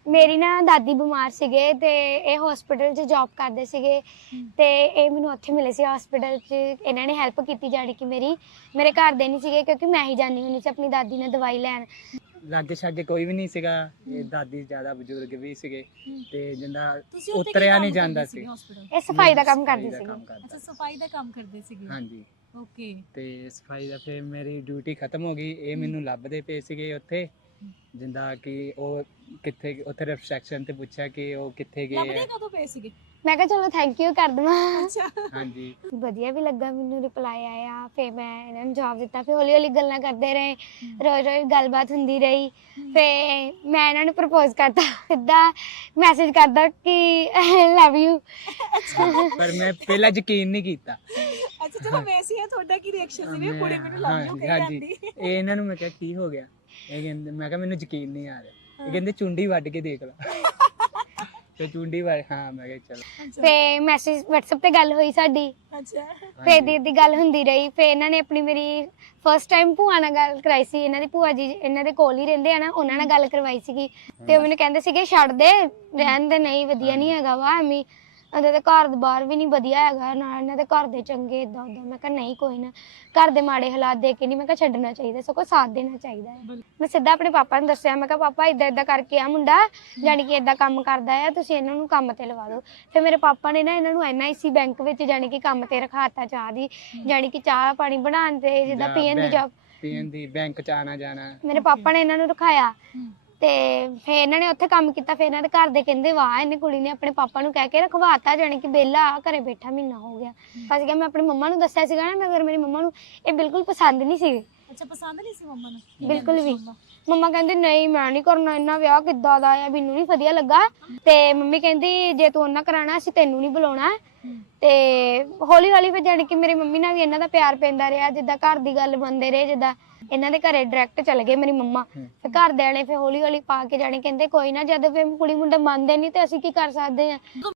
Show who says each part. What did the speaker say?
Speaker 1: ਮੇਰੀ ਨਾ ਦਾਦੀ ਬਿਮਾਰ ਸੀਗੇ ਤੇ ਇਹ ਹਸਪੀਟਲ 'ਚ ਜੌਬ ਕਰਦੇ ਸੀਗੇ ਤੇ ਇਹ ਮੈਨੂੰ ਉੱਥੇ ਮਿਲੇ ਸੀ ਹਸਪੀਟਲ 'ਚ। ਇਹਨਾਂ ਨੇ ਹੈਲਪ ਕੀਤੀ ਜਾਣੀ ਕਿ ਮੇਰੇ ਘਰ ਦੇ ਨਹੀਂ ਸੀਗੇ ਕਿਉਂਕਿ ਮੈਂ ਹੀ ਜਾਂਦੀ ਹੁੰਦੀ ਸੀ ਆਪਣੀ ਦਾਦੀ ਨਾਲ ਦਵਾਈ ਲੈਣ।
Speaker 2: ਲਾਗੇ ਛਾਗੇ ਕੋਈ ਵੀ ਨਹੀਂ ਸੀਗਾ, ਇਹ ਦਾਦੀ ਜ਼ਿਆਦਾ ਬਜ਼ੁਰਗ ਵੀ ਸੀਗੇ ਤੇ ਜਿੰਦਾ
Speaker 3: ਤੁਸੀਂ ਉੱਥੇ
Speaker 2: ਉਤਰਿਆ
Speaker 3: ਕੀ
Speaker 2: ਨਹੀਂ
Speaker 3: ਕੰਮ
Speaker 2: ਜਾਂਦਾ
Speaker 3: ਕਰਦੇ
Speaker 2: ਸੀ।
Speaker 3: ਸੀਗੇ hospital?
Speaker 1: ਇਹ ਸਫਾਈ ਦਾ ਕੰਮ ਕਰਦੀ
Speaker 2: ਸਫਾਈ ਦਾ
Speaker 1: ਸੀਗੀ।
Speaker 2: ਕੰਮ ਕਰਦਾ
Speaker 3: ਅੱਛਾ, ਸਫਾਈ ਦਾ ਕੰਮ ਕਰਦੇ ਸੀਗੇ।
Speaker 2: ਹਾਂਜੀ।
Speaker 3: ਓਕੇ।
Speaker 2: ਤੇ ਸਫਾਈ ਦਾ ਫਿਰ ਮੇਰੀ ਡਿਊਟੀ ਖਤਮ ਹੋ ਗਈ, ਇਹ ਮੈਨੂੰ ਲੱਭਦੇ ਪਏ ਸੀਗੇ ਉੱਥੇ, ਜਿੰਦਾ ਕਿ ਉਹ ਕਿੱਥੇ, ਉੱਥੇ ਰਿਸੈਪਸ਼ਨ ਤੇ ਪੁੱਛਿਆ ਕਿ ਉਹ ਕਿੱਥੇ ਗਏ
Speaker 3: ਲੱਭਦੇ
Speaker 2: ਆ।
Speaker 3: ਕਦੋਂ ਪਏ ਸੀਗੇ?
Speaker 1: ਮੈਂ ਕਿਹਾ ਚਲੋ ਥੈਂਕ ਯੂ ਕਰ ਦਵਾਂ।
Speaker 3: ਅੱਛਾ।
Speaker 2: ਹਾਂਜੀ।
Speaker 1: ਵਧੀਆ ਵੀ ਲੱਗਾ, ਮੈਨੂੰ ਰਿਪਲਾਈ ਆਇਆ। ਫਿਰ ਮੈਂ ਇਹਨਾਂ ਨੂੰ ਜਵਾਬ ਦਿੱਤਾ। ਫਿਰ ਹੌਲੀ ਹੌਲੀ ਗੱਲਾਂ ਕਰਦੇ ਰਹੇ, ਰੋਜ਼ ਰੋਜ਼ ਗੱਲਬਾਤ ਹੁੰਦੀ ਰਹੀ। ਫਿਰ ਮੈਂ ਇਹਨਾਂ ਨੂੰ ਪ੍ਰਪੋਜ਼ ਕਰਤਾ, ਸਿੱਧਾ ਮੈਸੇਜ ਕਰਦਾ ਕਿ ਲਵ ਯੂ।
Speaker 2: ਪਰ ਮੈਂ ਪਹਿਲਾਂ ਯਕੀਨ ਨਹੀਂ ਕੀਤਾ।
Speaker 3: ਅੱਛਾ ਚਲੋ, ਵੈਸੇ ਹੀ ਤੁਹਾਡਾ ਕੀ ਰਿਐਕਸ਼ਨ ਸੀ ਵੀ ਕੁੜੀ ਮੈਨੂੰ ਲੱਭ ਜੂ ਕਹੀ
Speaker 2: ਹਾਂਜੀ।
Speaker 3: ਜਾਂਦੀ?
Speaker 2: ਇਹ ਇਹਨਾਂ ਨੂੰ ਮੈਂ ਕਿਹਾ ਕੀ ਹੋ ਗਿਆ, ਇਹ ਕਹਿੰਦੇ, ਮੈਂ ਕਿਹਾ ਮੈਨੂੰ ਯਕੀਨ ਨਹੀਂ ਆ ਰਿਹਾ। ਇਹ ਕਹਿੰਦੇ ਚੁੰਡੀ ਵੱਢ ਕੇ ਦੇਖ ਲਾ। ਤੇ ਚੁੰਡੀ ਵੱਢ, ਹਾਂ ਮੈਂ ਕਿਹਾ ਚਲੋ।
Speaker 1: ਫਿਰ ਮੈਸੇਜ WhatsApp ਤੇ ਗੱਲ ਹੋਈ ਸਾਡੀ।
Speaker 3: ਅੱਛਾ।
Speaker 1: ਫਿਰ ਦੀ ਗੱਲ ਹੁੰਦੀ ਰਹੀ। ਫਿਰ ਇਹਨਾਂ ਨੇ ਆਪਣੀ ਮੇਰੀ ਫਸਟ ਟਾਈਮ ਭੂਆ ਨਾਲ ਗੱਲ ਕਰਾਈ ਸੀ। ਇਹਨਾਂ ਦੀ ਭੂਆ ਜੀ ਇਹਨਾਂ ਦੇ ਕੋਲ ਹੀ ਰਹਿੰਦੇ ਆ ਨਾ, ਉਹਨਾਂ ਨਾਲ ਗੱਲ ਕਰਵਾਈ ਸੀਗੀ। ਤੇ ਉਹ ਮੈਨੂੰ ਕਹਿੰਦੇ ਸੀਗੇ ਛੱਡ ਦੇ, ਰਹਿਣ ਦੇ, ਨਹੀਂ ਵਧੀਆ ਨਹੀਂ ਹੈਗਾ ਵਾ ਐਵੇਂ। ਉਹਦੇ ਘਰ ਦੇ ਬਾਹਰ ਵੀ ਨਹੀਂ ਵਧੀਆ ਹੈਗਾ, ਨਾ ਇਹਨਾਂ ਦੇ ਘਰ ਦੇ ਚੰਗੇ ਇਦਾਂ ਉਦਾਂ। ਮੈਂ ਕਿਹਾ ਨਹੀਂ ਕੋਈ ਨਾ, ਘਰ ਦੇ ਮਾੜੇ ਹਾਲਾਤ ਦੇਖ ਕੇ ਨਹੀਂ ਮੈਂ ਕਿਹਾ ਛੱਡਣਾ ਚਾਹੀਦਾ, ਸਗੋਂ ਸਾਥ ਦੇਣਾ ਚਾਹੀਦਾ ਹੈ। ਮੈਂ ਸਿੱਧਾ ਆਪਣੇ ਪਾਪਾ ਨੂੰ ਦੱਸਿਆ, ਮੈਂ ਕਿਹਾ ਪਾਪਾ ਇਦਾਂ ਇਦਾਂ ਕਰਕੇ ਆ ਮੁੰਡਾ, ਜਾਣੀ ਕਿ ਇਦਾਂ ਕੰਮ ਕਰਦਾ ਆ, ਤੁਸੀਂ ਇਹਨਾਂ ਨੂੰ ਕੰਮ ਤੇ ਲਵਾ ਦਿਓ। ਫਿਰ ਮੇਰੇ ਪਾਪਾ ਨੇ ਨਾ ਇਹਨਾਂ ਨੂੰ NIC ਬੈਂਕ ਵਿੱਚ ਜਾਣੀ ਕਿ ਕੰਮ ਤੇ ਰਖਾਤਾ, ਚਾਹ ਦੀ, ਜਾਣੀ ਕਿ ਚਾਹ ਪਾਣੀ ਬਣਾਉਣ ਤੇ, ਜਿੱਦਾਂ ਪੀਐਨ ਦੀ ਜੌਬ,
Speaker 2: ਪੀਐਨ ਦੀ ਬੈਂਕ ਚ ਆਣਾ ਜਾਣਾ।
Speaker 1: ਮੇਰੇ ਪਾਪਾ ਨੇ ਇਹਨਾਂ ਨੂੰ ਰਖਾਇਆ। ਤੇ ਫਿਰ ਇਹਨਾਂ ਨੇ ਉੱਥੇ ਕੰਮ ਕੀਤਾ। ਫਿਰ ਇਹਨਾਂ ਦੇ ਘਰ ਦੇ ਕਹਿੰਦੇ ਵਾਹ, ਇਹਨੇ ਕੁੜੀ ਨੇ ਆਪਣੇ ਪਾਪਾ ਨੂੰ ਕਹਿ ਕੇ ਰਖਵਾਤਾ, ਜਾਣੀ ਕਿ ਬੇਲਾ ਘਰੇ ਬੈਠਾ ਮਹੀਨਾ ਹੋ ਗਿਆ। ਅਸੀਂ ਕਿਹਾ ਮੈਂ ਆਪਣੀ ਮੰਮਾ ਨੂੰ ਦੱਸਿਆ ਸੀਗਾ ਨਾ, ਮਗਰ ਮੇਰੀ ਮੰਮਾ ਨੂੰ ਇਹ ਬਿਲਕੁਲ ਪਸੰਦ ਨਹੀਂ ਸੀ।
Speaker 3: ਅੱਛਾ, ਪਸੰਦ ਨਹੀਂ ਸੀ ਮੰਮਾ ਨੂੰ?
Speaker 1: ਬਿਲਕੁਲ ਵੀ। ਮੰਮਾ ਕਹਿੰਦੇ ਨਹੀਂ ਮੈਂ ਨਹੀਂ ਕਰਨਾ, ਇਹਨਾਂ ਵਿਆਹ ਕਿੱਦਾਂ ਦਾ ਆ, ਮੈਨੂੰ ਨਹੀਂ ਵਧੀਆ ਲੱਗਾ। ਤੇ ਮੰਮੀ ਕਹਿੰਦੀ ਜੇ ਤੂੰ ਉਹਨਾਂ ਕਰਾਣਾ ਅਸੀਂ ਤੈਨੂੰ ਨਹੀਂ ਬੁਲਾਉਣਾ। ਤੇ ਹੌਲੀ ਹੌਲੀ ਫਿਰ ਜਾਣੀ ਕਿ ਮੇਰੀ ਮੰਮੀ ਨਾਲ ਵੀ ਇਹਨਾਂ ਦਾ ਪਿਆਰ ਪੈਂਦਾ ਰਿਹਾ, ਜਿੱਦਾਂ ਘਰ ਦੀ ਗੱਲ ਮੰਨਦੇ ਰਹੇ, ਜਿੱਦਾਂ ਇਹਨਾਂ ਦੇ ਘਰੇ ਡਾਇਰੈਕਟ ਚਲੇ ਗਏ ਮੇਰੀ ਮੰਮਾ। ਫਿਰ ਘਰ ਦੇ ਵਾਲੇ ਫਿਰ ਹੌਲੀ ਹੌਲੀ ਪਾ ਕੇ ਜਾਣੀ ਕਹਿੰਦੇ ਕੋਈ ਨਾ, ਜਦ ਫਿਰ ਕੁੜੀ ਮੁੰਡਾ ਮੰਨਦੇ ਨਹੀਂ ਤੇ ਅਸੀਂ ਕੀ ਕਰ ਸਕਦੇ ਆ।